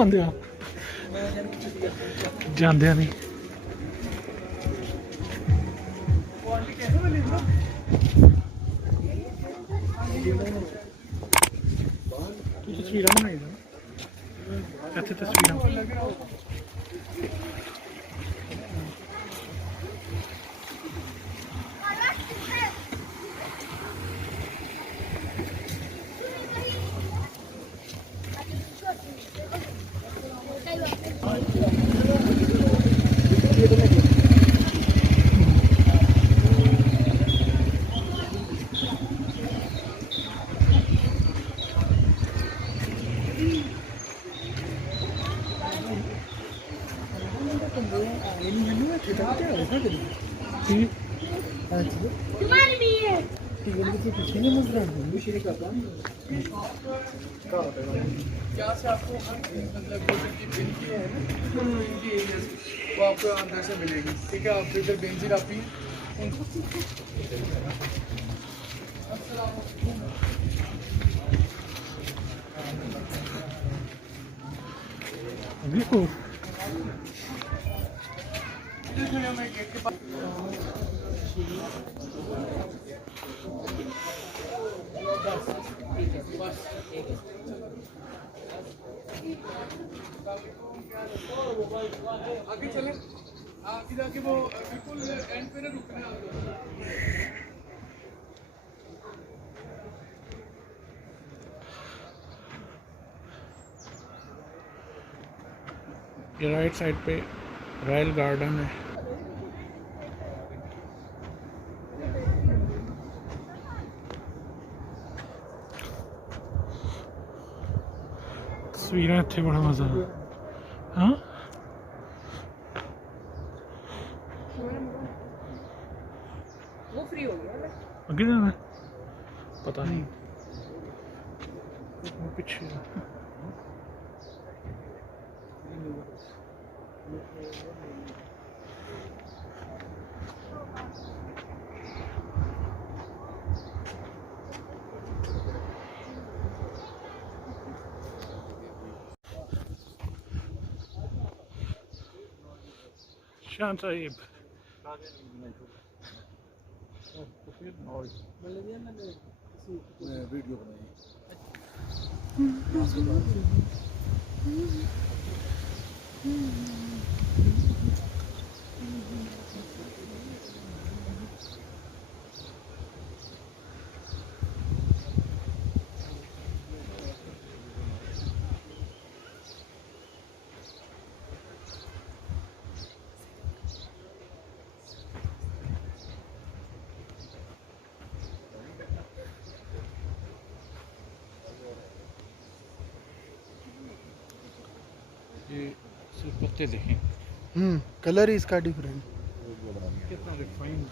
आंदे आ जांदे नहीं तस्वीर बनाई इतने तस्वीर क्या से आपको मतलब इनकी है ना इनकी एरियाज वो आपको अंदर से मिलेगी। ठीक है, आप इधर बेंजीन आप ही देखो मैं गेट के पास आगे चले आगे जाके वो बिल्कुल एंड पे ना रुकने ये राइट साइड पे रॉयल गार्डन है। तस्वीरें इतने बड़ा मजा है। हाँ वो फ्री हो गया आगे जाना है? पता नहीं वो पीछे शान साहिब वीडियो बनाई ये सिर्फ पत्ते देखें कलर ही इसका डिफरेंट। कितना रिफाइंड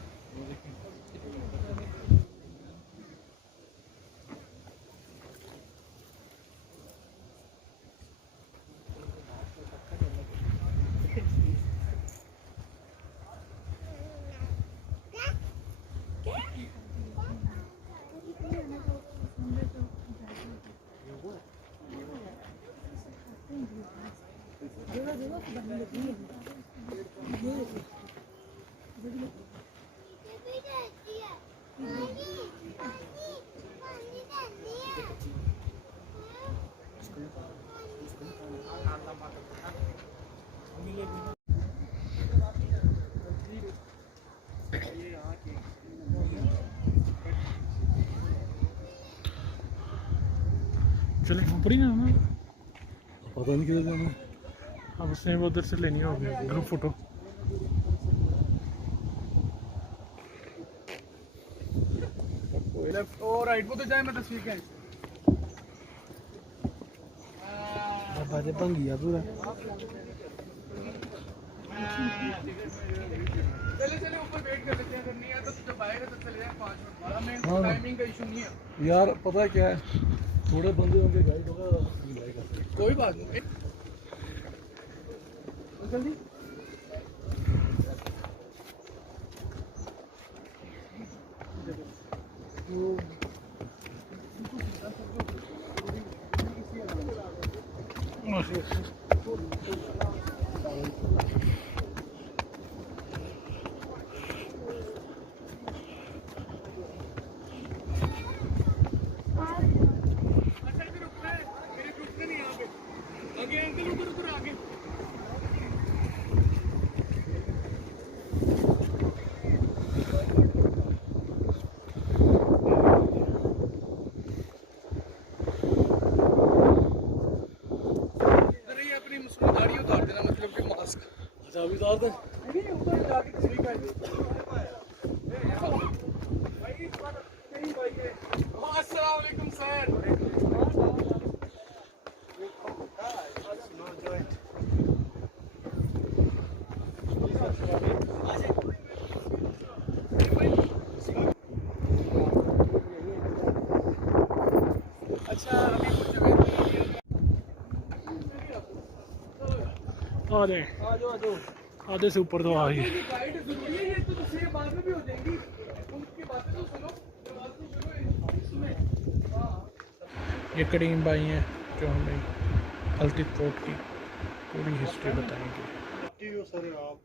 चले ऊपर ही ना होना। पता नहीं किधर जाना अब उसने वो उधर से लेनी होगी ग्रुप फोटो। लेफ्ट और राइट को तो जाए मैं तस्वीर के बाजे भंगिया पूरा। चले चले ऊपर वेट कर लेते हैं, अगर नहीं है तो जब आएगा तो चले जाए 5 मिनट। हमें टाइमिंग का इशू नहीं है यार, पता है क्या है, थोड़े बंदे होंगे गाइड होगा, कोई बात नहीं। जल्दी अच्छा इधर रुकना है, मेरे ग्रुप में नहीं यहाँ पे आगे अंकल उधर उधर आगे अरे ये अपनी मुस्लिम दाढ़ी उतार देना मतलब कि मास्क अच्छा अभी उतार दें नहीं ऊपर जाके तस्वीर कर दे अस्सलाम वालेकुम सर अच्छा अभी कुछ जगह आ जाए आधे से ऊपर तो आ गए। ये गाइड जरूरी है, ये तो तस्वीरें बाद में भी हो जाएंगी, उनकी बातें तो सुनो, बात तो सुनो इसमें। हाँ ये करीम भाई हैं जो हमें अल्तिफ फोर्ट की पूरी हिस्ट्री बताएंगे। सर आप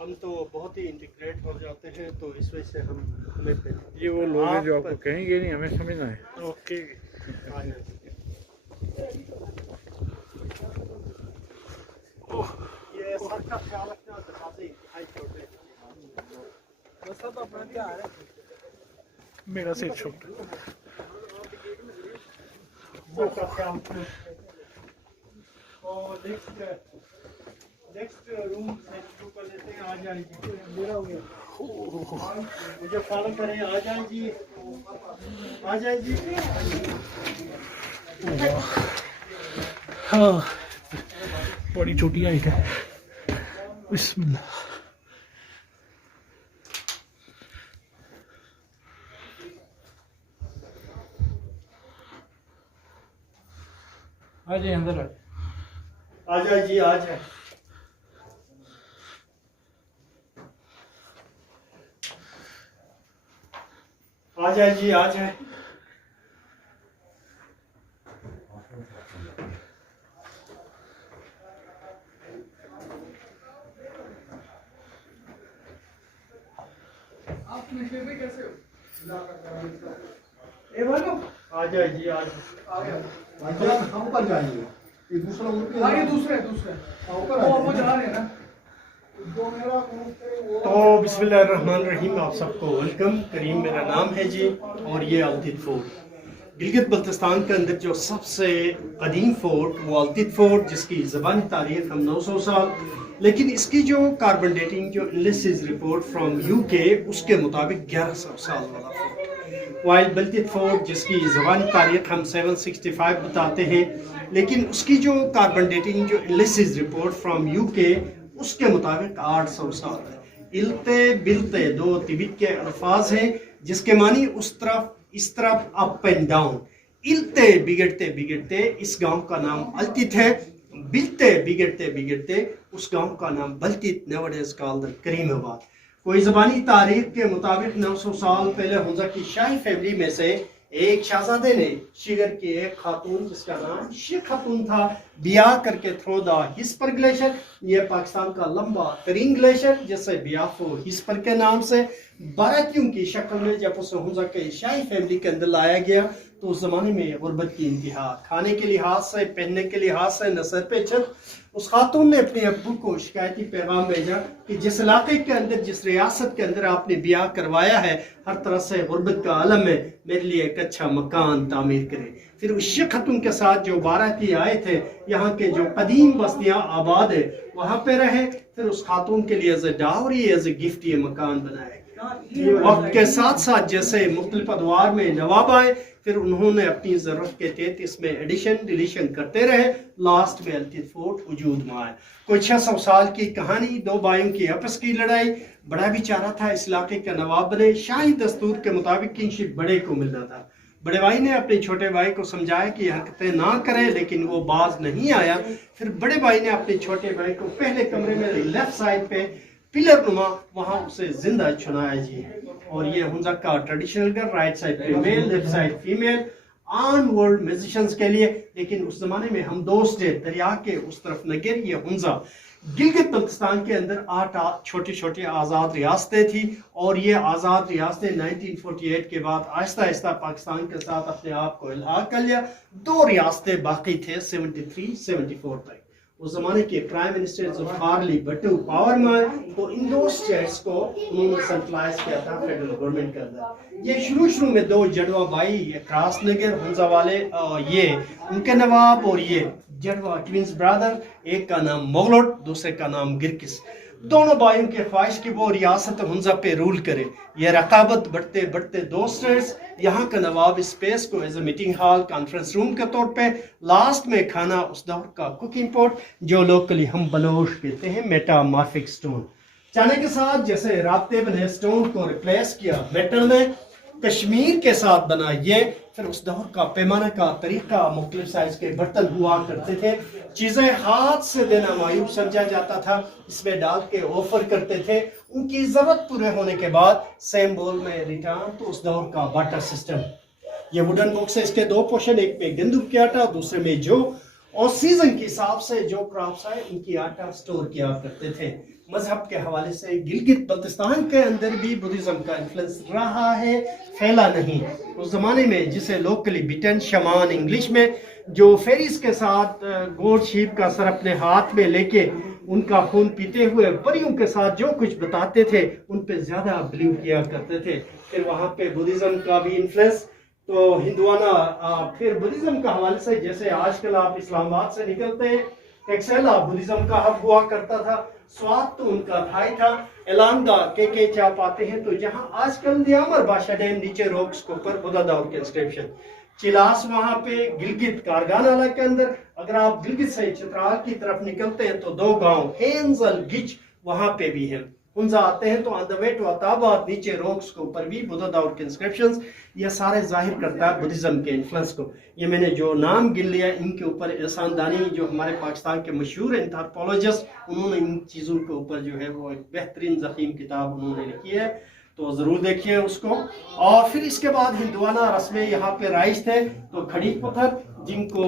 हम तो बहुत ही इंटीग्रेट हो जाते हैं तो इस वजह से हमें ये वो लोग हैं जो आप- आपको कहेंगे नहीं, हमें समझना है। ओके ये सर का ख्याल रखना दरवाजे इंतहाई छोटे हैं। मेरा सिर छोटा। सर का ख्याल रखना। और नेक्स्ट रूम से शुरू कर लेते हैं। आ जाएगी मेरा हो गया मुझे फॉलो करें। आ जाएगी आ जाएगी। हाँ बड़ी छोटी हाइट है। बिस्मिल्लाह। आ जाइए अंदर आ जाए जी आ जाए। आ जाए जी आ जाए। आप नशे में कैसे हो? ए बोलो आ जाए जी आ जाए। आ गया। हम ऊपर जाएंगे ये दूसरा हाँ ये दूसरे वो जा रहे हैं ना। तो बिस्मिल्लाहिर्रहमानिर्रहीम। आप सबको वेलकम। करीम मेरा नाम है जी और ये अल्तिफ फोर्ट गिलगित बल्तिस्तान के अंदर जो सबसे कदीम फोर्ट वो अल्तिफ फोर्ट जिसकी ज़बानी तारीख हम 900 साल, लेकिन इसकी जो कार्बन डेटिंग जो एनालिसिस रिपोर्ट फ्रॉम यूके उसके मुताबिक 1100 साल वाला फोर्ट। वाइल बल्तिफ फोर्ट जिसकी ज़बानी तारीख हम 765 बताते हैं, लेकिन उसकी जो कार्बन डेटिंग जो एनालिसिस रिपोर्ट फ्रॉम यूके उसके मुताबिक 800 साल है। इल्ते बिलते दो तिबित के अल्फाज हैं जिसके मानी उस तरफ इस तरफ अप एंड डाउन। इल्ते बिगड़ते बिगड़ते इस गांव का नाम अल्तित है, बिलते बिगड़ते बिगड़ते उस गांव का नाम बल्तित नवडेज कॉल्ड करीमाबाद। कोई ज़बानी तारीख के मुताबिक 900 साल पहले हुंजा की शाही फैमिली में से एक शहजादे ने शिगर की एक खातून जिसका नाम शेख खातून था ब्याह करके थ्रो द हिस्पर ग्लेशियर, ये पाकिस्तान का लंबा तरीन ग्लेशियर जिसे बियाफो हिस्पर के नाम से बारातियों की शक्ल में जब उसे हुंजा के शाही फैमिली के अंदर लाया गया तो उस जमाने में गुर्बत की इंतहा, खाने के लिहाज से पहनने के लिहाज से न सर पे छत। उस खातून ने अपने अब्बू को शिकायती पैगाम भेजा कि जिस इलाके के अंदर जिस रियासत के अंदर आपने ब्याह करवाया है हर तरह से गुर्बत का आलम है, मेरे लिए एक अच्छा मकान तामीर करें। फिर उस शेख खातून के साथ जो बाराती आए थे यहाँ के जो कदीम बस्तियां आबाद है वहाँ पे रहे। फिर उस खातून के लिए as a dowry as a gift ये मकान बनाया। वक्त के साथ साथ जैसे मुख्तलिफ अदवार में नवाब आए फिर उन्होंने अपनी ज़रूरत के तहत इसमें एडिशन डिलीशन करते रहे। लास्ट में अल्तिफ फोर्ट वजूद में आया। कोई 600 साल की कहानी, दो भाइयों की आपस की लड़ाई। बड़ा भी चाह रहा था इस इलाके का नवाब बने, शाही दस्तूर के मुताबिक किंगशिप बड़े को मिलना था। बड़े भाई ने अपने छोटे भाई को समझाया कि हरकतें ना करे, लेकिन वो बाज नहीं आया। फिर बड़े भाई ने अपने छोटे भाई को पहले कमरे में लेफ्ट साइड पे पिलर नुमा वहां उसे जिंदा चुनाया जी। और ये हुंजा का ट्रेडिशनल घर, राइट साइड पे male left side female. On world musicians के लिए। लेकिन उस जमाने में हम दोस्त थे, दरिया के उस तरफ नगर ये हुंजा, गिलगित बल्तिस्तान के अंदर 8 छोटी छोटी आज़ाद रियासतें थी और ये आज़ाद रियासतें 1948 के बाद आहिस्ता आहिस्ता पाकिस्तान के साथ अपने आप को इल्हाक कर लिया। 2 रियासतें बाकी थे 73-74 तक। उस जमाने के prime minister Zulfikar Bhutto power में आए तो इन 2 स्टेट्स को उन्होंने सेंट्रलाइज किया था फेडरल गवर्नमेंट के अंदर। ये शुरू में 2 जड़वा भाई, ये क्रास नगर हुंजा वाले, ये उनके नवाब और ये जड़वा ट्विंस ब्रदर, एक का नाम मोगलोट, दूसरे का नाम गिरकिस। दोनों भाइयों के ख्वाहिश की वो रियासत हुंजा पे रूल करे। ये रकाबत बढ़ते बढ़ते 2 स्टेट्स, यहाँ का नवाब स्पेस को as a meeting hall, conference room के तौर पे, लास्ट में खाना उस दौर का कुकिंग पॉट जो लोकली हम बलोच कहते हैं, मेटामॉर्फिक स्टोन। चाने के साथ जैसे राब्ते बने स्टोन को रिप्लेस किया मेटल में, कश्मीर के साथ बना ये। फिर उस दौर का पैमाने का तरीका, मुख्तलिफ साइज के बर्तन हुआ करते थे, चीज़ें हाथ से देना मायूब समझा जाता था, इसमें डाल के ऑफर करते थे। उनकी ज़रूरत पूरे होने के बाद सेम बोल में रिटर्न, तो उस दौर का बाटर सिस्टम। ये वुडन बॉक्स है, इसके 2 पोर्शन, एक में गंदुक के आटा, दूसरे में जो, और सीजन के हिसाब से जो क्रॉप्स आए उनकी आटा स्टोर किया करते थे। मजहब के हवाले से गिलगित बल्तिस्तान के अंदर भी बुद्धिज्म का इन्फ्लुएंस रहा है, फैला नहीं। उस जमाने में जिसे लोकली बिटन शमान इंग्लिश में, जो फेरिस के साथ गोट शीप का सर अपने हाथ में लेके उनका खून पीते हुए परियों के साथ जो कुछ बताते थे उन पे ज्यादा बिलीव किया करते थे। फिर वहाँ पे बुद्धिज्म का भी इन्फ्लुएंस, तो हिंदुआना, फिर बुद्धिज्म का हवाले से जैसे आजकल आप इस्लामाबाद से निकलते हैं, एक्सेला बुद्धिज्म का हब हुआ करता था, स्वाद तो उनका था ही था। एलांगा के चाप आते हैं, तो जहाँ आजकल दियामर बादशाह डैम नीचे रोक्स के ऊपर बुद्धा दौर के इंस्क्रिप्शन, चिलास वहाँ पे गिलगित कारगानाला के अंदर। अगर आप गिलगित से चित्राल की तरफ निकलते हैं तो 2 गांव हेंजल गिच वहाँ पे भी है। हुंजा आते हैं तो on the way to Attabad नीचे रोक्स के ऊपर भी बुद्धा दौर के इंस्क्रिप्शंस, ये सारे जाहिर करता है बुद्धिज्म के इन्फ्लुएंस को। ये मैंने जो नाम गिन लिया इनके ऊपर एहसान दानी जो हमारे पाकिस्तान के मशहूर एंथ्रोपोलॉजिस्ट, उन्होंने इन चीज़ों के ऊपर जो है वो एक बेहतरीन ज़ख़ीम किताब उन्होंने लिखी है, तो ज़रूर देखिए उसको। और फिर इसके बाद हिंदुआना रस्में यहाँ पे राइज थे, तो खड़ी पत्थर जिनको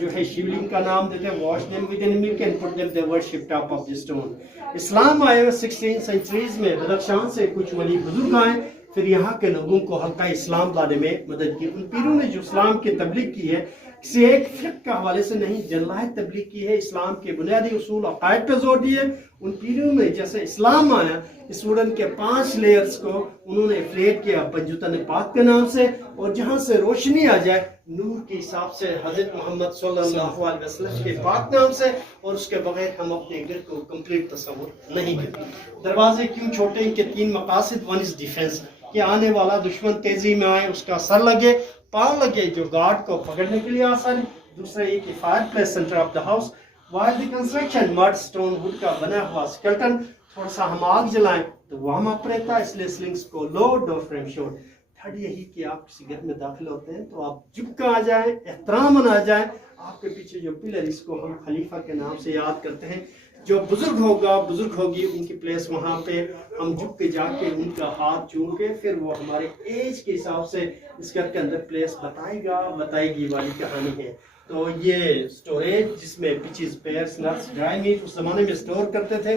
जो है शिवलिंग का नाम देते हैं, wash them with in milk and put them the worship top of the stone. इस्लाम आए 16th सेंचुरीज में बदख्शान से कुछ वली बुजुर्ग आए, फिर यहाँ के लोगों को हल्का इस्लाम लाने में मदद की। उन पीरों ने जो इस्लाम की तबलीग की है, किसी एक फिक्र के हवाले से नहीं, जनलाह तबलीग की है, इस्लाम के बुनियादी उसूल अकायद पर जोर दिए। उन पीरों में जैसे इस्लाम आया, इस वुडन के 5 लेयर्स को उन्होंने फ्लेट किया पंजुतन पाक के नाम से, और जहाँ से रोशनी आ जाए नूर के हिसाब से हजरत मोहम्मद सल्लल्लाहु अलैहि वसल्लम के पाक नाम से, और उसके बगैर हम अपने घर को कंप्लीट तस्वुर नहीं करते। दरवाजे क्यों छोटे, इनके 3 मकासद, 1 इज डिफेंस, कि आने वाला दुश्मन तेजी में आए उसका सर लगे, पाँव लगे जो गार्ड को पकड़ने के लिए आसानी, दूसरा ये कि fire place centre of the house, while the construction mud stone would का बना हुआ स्केलेटन, थोड़ा सा हम आग जलाएं तो वार्म अप रहता है, इसलिए स्लिंग्स को लो, डोर फ्रेम शॉट। थर्ड यही कि आप किसी घर में दाखिल होते हैं तो आप झुक कर आ जाए, एहतराम आ जाए। आपके पीछे जो पिलर, इसको हम खलीफा के नाम से याद करते हैं। जो बुजुर्ग होगा, बुजुर्ग होगी, उनकी प्लेस वहाँ पे हम झुक के जाके उनका हाथ चूम के, फिर वो हमारे एज के हिसाब से इस घर के अंदर प्लेस बताएगी वाली कहानी है। तो ये स्टोरेज जिसमें peaches, pears, nuts, dry meat उस जमाने में स्टोर करते थे,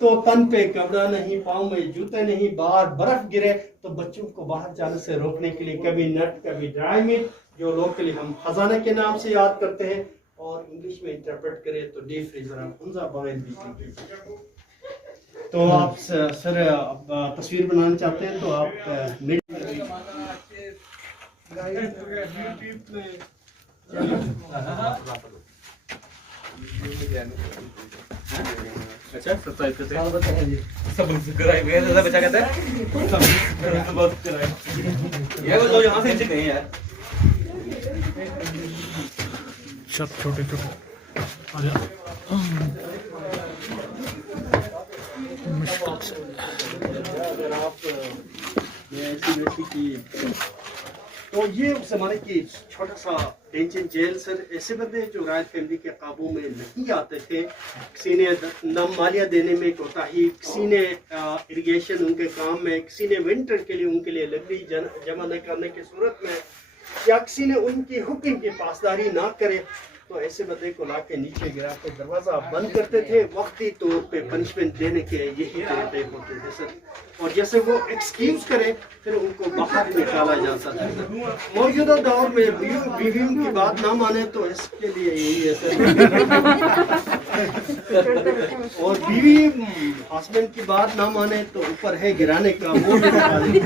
तो तन पे कपड़ा नहीं, पाँव में जूते नहीं, बाहर बर्फ गिरे तो बच्चों को बाहर जाने से रोकने के लिए कभी नट कभी ड्राई मीट, जो लोकली हम खजाना के नाम से याद करते हैं, और इंग्लिश में इंटरप्रेट करें तो डीप फ्रीजर हुंजा बागैर बिजली के। तो आप सर तस्वीर बनाना चाहते हैं तो आप अच्छा सब्सक्राइब करते हैं, सब सब्सक्राइब है, ज़्यादा बचा कहते हैं सब बहुत कराए ये वो लोग यहाँ से नहीं यार, सब छोटे छोटे आ जा मुश्किल से। अगर आप ऐसी वैसी की, तो ये उस जमाने की छोटा सा टेंशन जेल। सर ऐसे बंदे जो रॉयल फैमिली के काबू में नहीं आते थे, किसी ने नम मालिया देने में कोताही, किसी ने इरिगेशन उनके काम में, किसी ने विंटर के लिए उनके लिए लकड़ी जमा न करने की सूरत में या किसी ने उनकी हुक्म की पासदारी ना करे तो ऐसे बंदे को ला के नीचे गिरा के दरवाजा बंद करते थे। वक्ती तौर पे पनिशमेंट देने के यही तरीके होते थे सर। और जैसे वो एक्सक्यूज करे फिर उनको बाहर निकाला जा सकता है। मौजूदा दौर में बीवियों की बात ना माने तो इसके लिए यही है सर। और बीवी हस्बैंड की बात ना माने तो ऊपर है गिराने का, वो भी निकाले।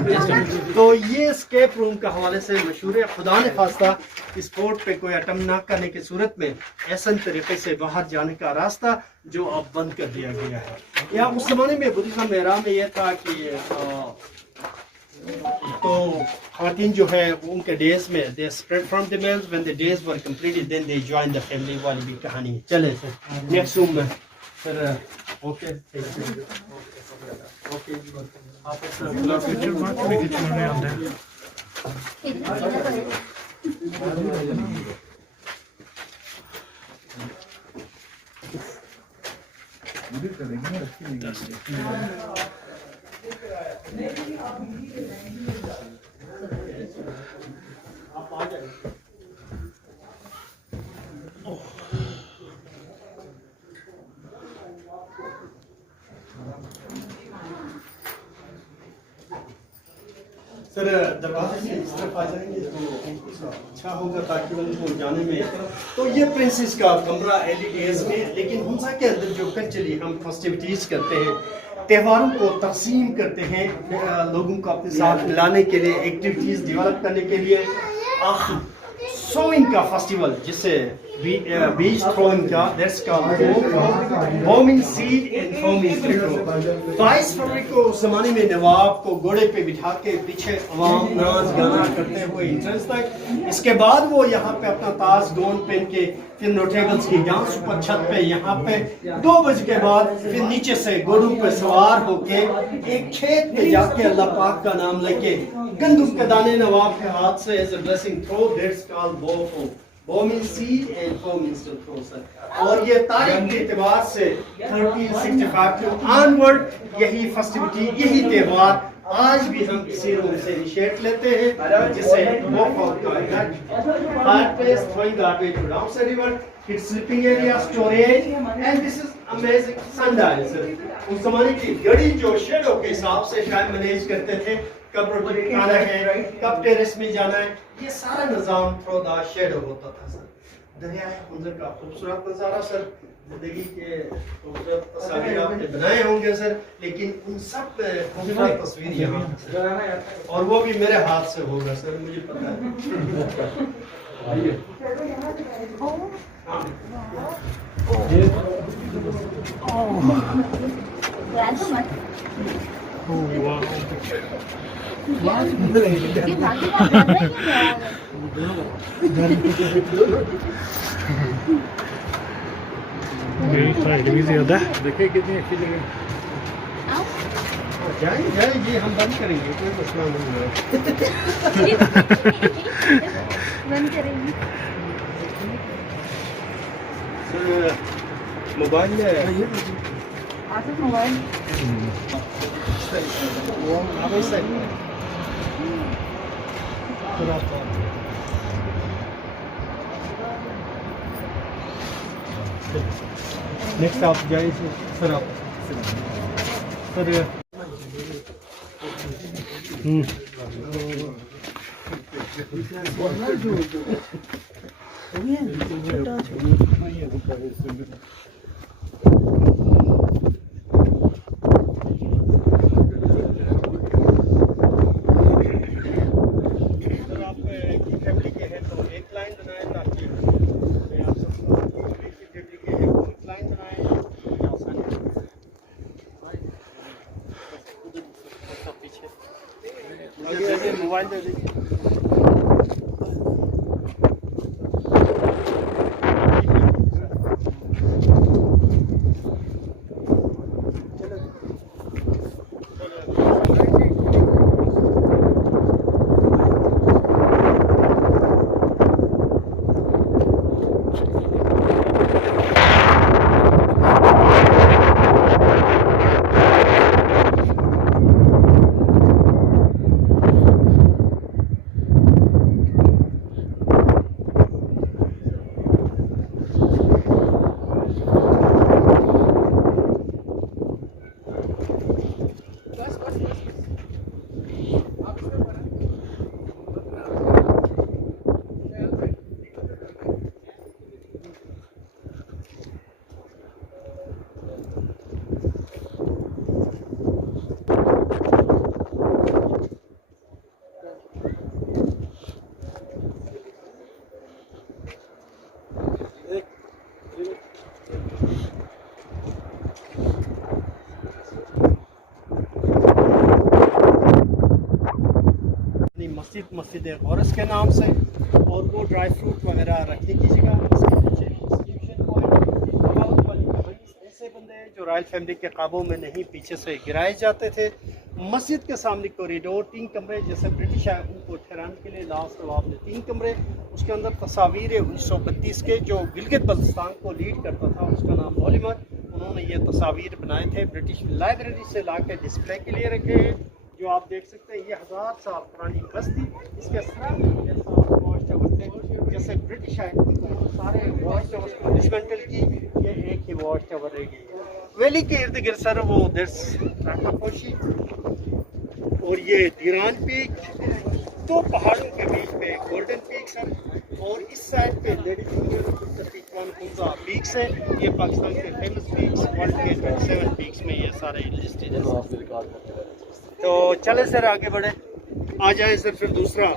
तो ये स्केप रूम का हवाले से मशहूर है। खुदा ने खास्ता इस पोर्ट पे कोई अटैम्प्ट ना करने की सूरत में ऐसा तरीके से बाहर जाने का रास्ता जो अब बंद कर दिया गया है। या उस जमाने में बुद्धिज्म मेरा में यह था कि तो खातिन जो है वो उनके डेज में they spread from the males when the days were completed then they join the family वाली भी कहानी है। चले सर नेक्स्ट रूम में सर। ओके ओके आप पिक्चर बात में खिंचवाने आते हैं। सर दरवाजे से इस तरफ आ जाएंगे तो अच्छा होगा ताकि उनको जाने में। तो ये प्रिंसेस का कमरा एली डेज में, लेकिन हुंसा के अंदर जो कल्चरली हम फेस्टिविटीज करते हैं, त्योहारों को तकसीम करते हैं, लोगों को अपने साथ मिलाने के लिए, एक्टिविटीज डेवलप करने के लिए। सोइंग का फेस्टिवल जिसे बीज थ्रोइंग का, दैट्स कॉल्ड बोमिंग सीड एंड फोमिंग ट्रिको। 22 फरवरी को उस जमाने में नवाब को घोड़े पे बिठा के पीछे अवाम नाच गाना करते हुए इंट्रेंस तक। इसके बाद वो यहाँ पे अपना ताज गोंद पहन के फिर नोटेबल्स की यहाँ ऊपर छत पे यहाँ पे 2 बजे के बाद फिर नीचे से घोड़ों पे सवार होके एक खेत में जाके अल्लाह पाक का नाम लेके गंदम के दाने नवाब के हाथ से as a blessing throw, that's called बोफो। Bo means seed and fo means to throw, sir. और ये तारीख के एतबार से 1365 के ऑनवर्ड यही फेस्टिविटी, यही त्योहार आज भी हम किसी रूम से इनिशिएट लेते हैं, जिसे fireplace, throwing garbage down the river, kids sleeping area, storage, and this is amazing sundial, sir. उस जमाने की घड़ी जो शेडो के हिसाब से शायद मैनेज करते थे, कब रोटी खाना है, कब टेरेस में जाना है, ये सारा निजाम थ्रू द शेडो होता था सर। दरियाए हुंज़र का खूबसूरत नज़ारा सर, जिंदगी के खूबसूरत तस्वीर आपने बनाए होंगे सर, लेकिन उन सब खूबसूरत तस्वीर यहाँ और वो भी मेरे हाथ से होगा सर, मुझे पता मेरी साइड भी ज्यादा है। देखिए कितनी अच्छी जगह। जाए ये हम बंद करेंगे, कोई मसला नहीं है। बंद करेंगे सर मोबाइल में आसिफ मोबाइल वो हमें सर नेक्स्ट आप जाइए सर। आप सर मोबाइल दे दीजिए। मस्जिद गौरस के नाम से, और वो ड्राई फ्रूट वगैरह रखने की जगह। इसके नीचे एक्सक्यूशन पॉइंट, बगावत वाली कहानी, ऐसे बंदे जो रॉयल फैमिली के काबू में नहीं पीछे से गिराए जाते थे। मस्जिद के सामने कॉरिडोर, 3 कमरे, जैसे ब्रिटिश है उनको ठहराने के लिए लास्ट नवाब ने 3 कमरे। उसके अंदर तस्वीर 1932 के जो गिलगित बल्तिस्तान को लीड करता था, उसका नाम पॉलीमर, उन्होंने ये तस्वीर बनाए थे, ब्रिटिश लाइब्रेरी से ला के डिस्प्ले के लिए रखे हैं। जो आप देख सकते हैं ये 1000 साल पुरानी बस्ती, इसके सराउंडिंग वॉच टावर थे, जैसे ब्रिटिश है उनको सारे वॉच टावर्स को डिसमेंटल की, ये एक ही वॉच टावर रह गई। वैली के इर्द गिर्द सर वो राकापोशी और ये दीरान पीक, 2 पहाड़ों के बीच पे गोल्डन पीक सर, और इस साइड पे लेडी पीक्स है। ये पाकिस्तान के फेमस पीक्स, वर्ल्ड के 27 पीक्स में ये सारे लिस्टेड है। तो चले सर आगे बढ़े, आ जाए सर फिर दूसरा।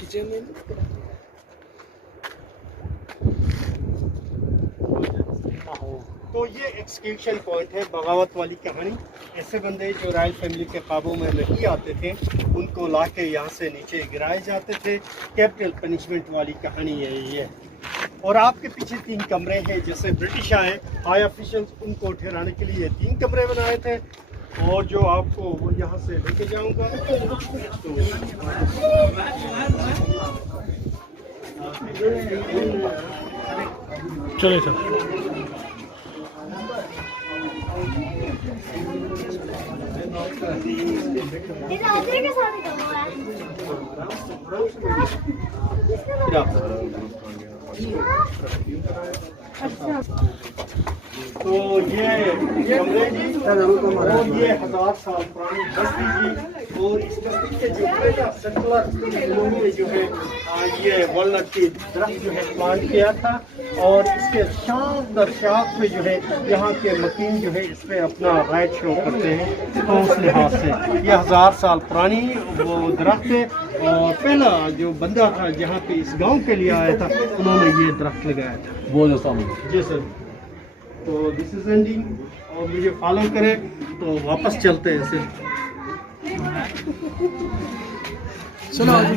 किचन में तो ये एक्सक्यूशन पॉइंट है, बगावत वाली कहानी। ऐसे बंदे जो रॉयल फैमिली के काबू में नहीं आते थे, उनको ला के यहाँ से नीचे गिराए जाते थे। कैपिटल पनिशमेंट वाली कहानी है ये। और आपके पीछे 3 कमरे हैं, जैसे ब्रिटिश आए हाई ऑफिशियल्स, उनको ठहराने के लिए 3 कमरे बनाए थे। और जो आपको वो यहाँ से लेके जाऊँगा चले सर। तो ये कमरे जी, और ये 1000 साल पुरानी बस्ती जी, और इस बस्ती के जो सेकुलर उन्होंने जो है ये वॉलनट की दरख्त जो है प्लांट किया था, और इसके शानदार शाख में जो है यहाँ के मकीन जो है इस पर अपना राइट शो करते हैं। तो उस लिहाज से ये 1000 साल पुरानी वो दरख्त है। और पहला जो बंदा था जहाँ पे इस गांव के लिए आया था, उन्होंने ये दरख्त लगाया था, वो जो सामने जी सर। तो दिस इज एंडिंग, और मुझे फॉलो करें तो वापस चलते हैं सर। चलो आगे।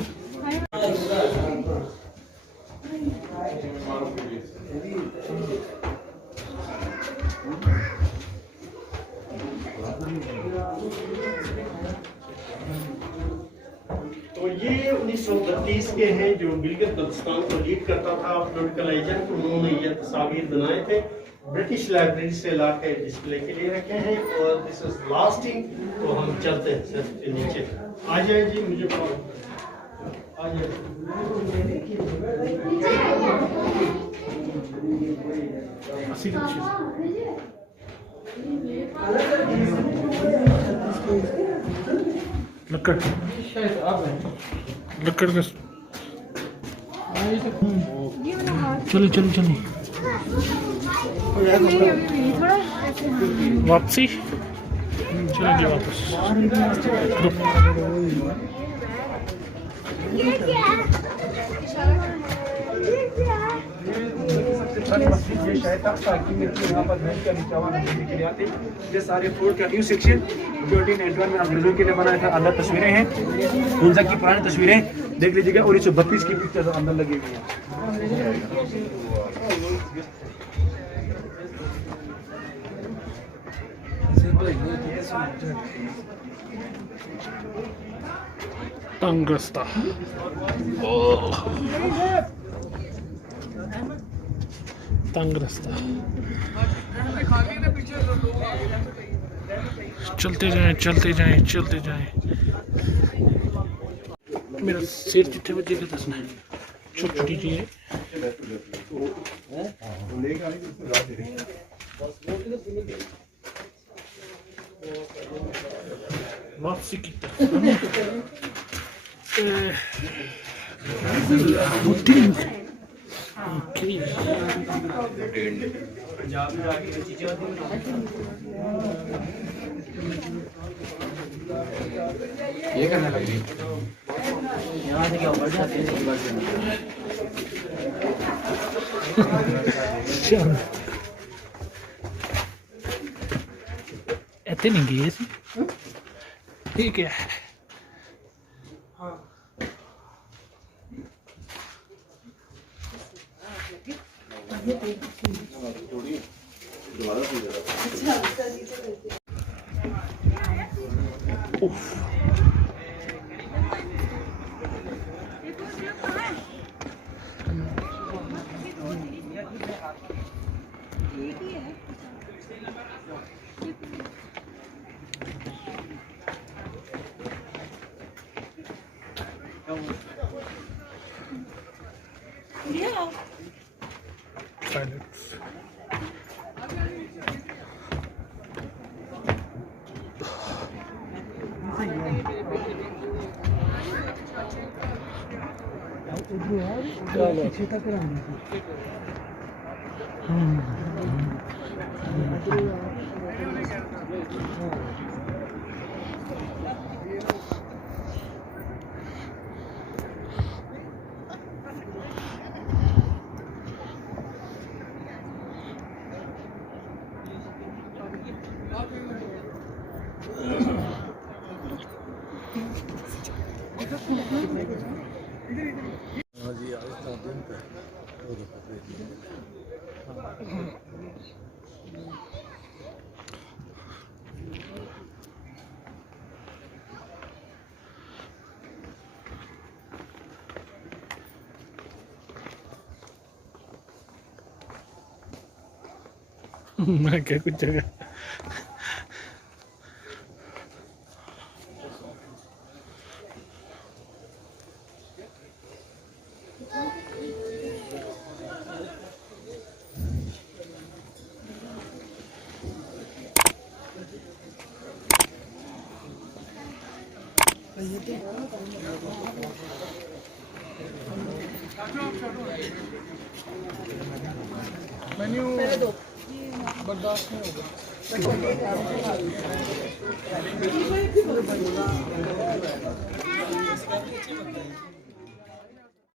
तो ये 1932 के हैं, जो गिलगित बल्तिस्तान को लीड करता था, पॉलिटिकल एजेंट, उन्होंने ये तस्वीर बनाए थे, ब्रिटिश लाइब्रेरी से ला के डिस्प्ले के लिए रखे हैं। और दिस इज लास्टिंग। तो हम चलते हैं सर नीचे, आ जाए जी, मुझे आ जाए। लकड़ लकड़ का चलो चलो चलो वापसी चलेंगे वापस। ये शायद तक पार्किंग में थी, यहाँ पर भैंस का निचावा देखने के लिए आते। ये सारे फोर्ट का न्यू सेक्शन 1491 में अंग्रेजों के लिए बनाया था। अंदर तस्वीरें हैं, हुंजा की पुरानी तस्वीरें देख लीजिएगा, और 1932 की पिक्चर अंदर लगी हुई है। तंग रास्ता, तंग रास्ता। चलते जाएं चलते जाएं चलते जाएं। मेरा सिर जिथे बजेगा दसना है, छोटी छोटी चीजें। वापसी की ये करने लगी। यहाँ से क्या ऊपर जाते हैं ऊपर से चलो ਇੱਥੇ ਨਹੀਂ ਗਏ ਸੀ ਠੀਕ ਹੈ Silence. पीछे तक रहना मैं क्या कुछ जगह मेन्यू बर्दाश्त नहीं होगा